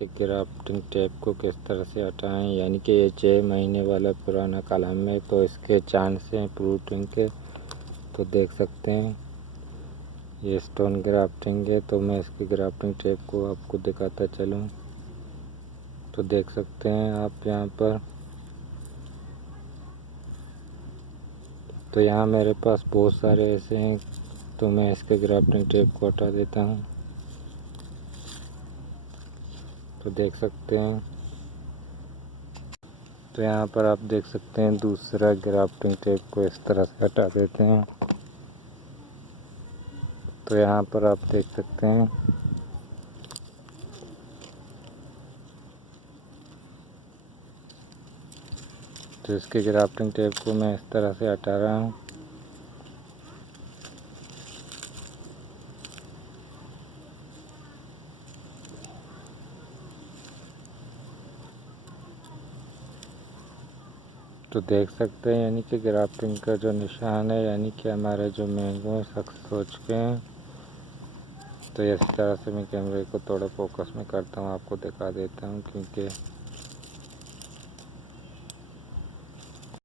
कि grafting tape को किस तरह से हटाएं, यानी कि ये 6 महीने वाला पुराना कलम है तो इसके चांस हैं प्रूटिंग के। तो देख सकते हैं ये स्टोन ग्राफ्टिंग है, तो मैं इसकी ग्राफ्टिंग टेप को आपको दिखाता चलूँ। तो देख सकते हैं आप यहाँ पर, तो यहाँ मेरे पास बहुत सारे ऐसे हैं, तो मैं इसके ग्राफ्टिंग टेप को हटा देता हूँ। तो देख सकते हैं, तो यहाँ पर आप देख सकते हैं दूसरा ग्राफ्टिंग टेप को इस तरह से हटा देते हैं। तो यहाँ पर आप देख सकते हैं, तो इसके ग्राफ्टिंग टेप को मैं इस तरह से हटा रहा हूँ। तो देख सकते हैं यानी कि ग्राफ्टिंग का जो निशान है, यानी कि हमारे जो मैंगो सक्सेस हो चुके हैं। तो इस तरह से मैं कैमरे को थोड़ा फोकस में करता हूँ, आपको दिखा देता हूँ, क्योंकि